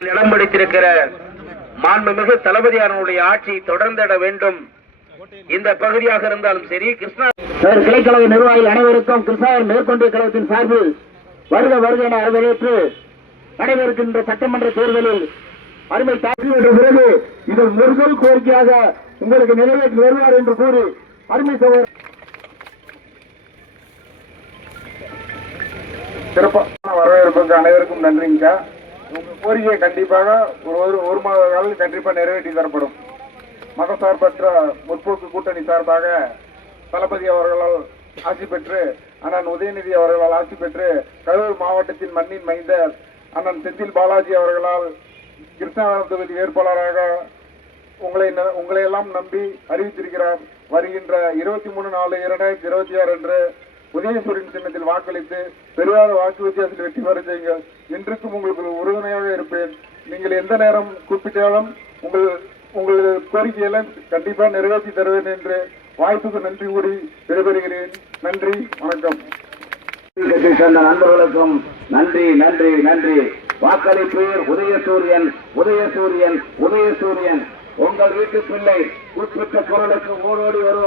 இடம் பிடித்திருக்கிற மாண்புமிகு தளபதியாருடைய ஆட்சி தொடர்ந்திட வேண்டும். இந்த பகுதியாக இருந்தாலும் சரி, கிருஷ்ணா கிளைக்கழக நிர்வாகிகள் அனைவருக்கும் கிருஷ்ணாவர் மேற்கொண்ட கழகத்தின் சார்பில் வருக வருக என வரவேற்று நடைபெறுகின்ற சட்டமன்ற தேர்தலில் அருமை தாக்கி என்ற பிறகு இது முதல் கோரிக்கையாக உங்களுக்கு நிறைவேற்றி வருவார் என்று கூறி அருமை சகோதரர் சிறப்பான வரவேற்புக்கு அனைவருக்கும் நன்றிங்க. உங்க கோரிக்கை கண்டிப்பாக ஒரு மாத காலம் கண்டிப்பா நிறைவேற்றி தரப்படும். மதசார்பற்ற முற்போக்கு கூட்டணி சார்பாக தளபதி அவர்களால் ஆட்சி பெற்று, அண்ணன் உதயநிதி அவர்களால் ஆட்சி பெற்று, கரூர் மாவட்டத்தின் மண்ணின் மைந்தர் அண்ணன் செந்தில் பாலாஜி அவர்களால் கிருஷ்ணாவரம் தொகுதி வேட்பாளராக உங்களை எல்லாம் நம்பி அறிவித்திருக்கிறார். வருகின்ற 23/4/2026 அன்று உதயசூரியன் சின்னத்தில் வாக்களித்து பெருவாத வாக்கு வித்தியாசத்தில் வெற்றி பெற செய்யுங்கள். இன்றுக்கும் உங்களுக்கு உறுதுணையாக இருப்பேன். நீங்கள் எந்த நேரம் கூப்பிட்டாலும் உங்களது கோரிக்கையெல்லாம் கண்டிப்பாக நிறைவேற்றி தருவேன் என்று வாய்ப்புக்கு நன்றி கூறி விடைபெறுகிறேன். நன்றி, வணக்கம். சேர்ந்த நண்பர்களுக்கும் நன்றி நன்றி நன்றி. வாக்களிப்பீர் உதயசூரியன், உதயசூரியன், உதயசூரியன். உங்கள் வீட்டு பிள்ளை குறிப்பிட்ட குரலுக்கு ஓடோடி வரும்.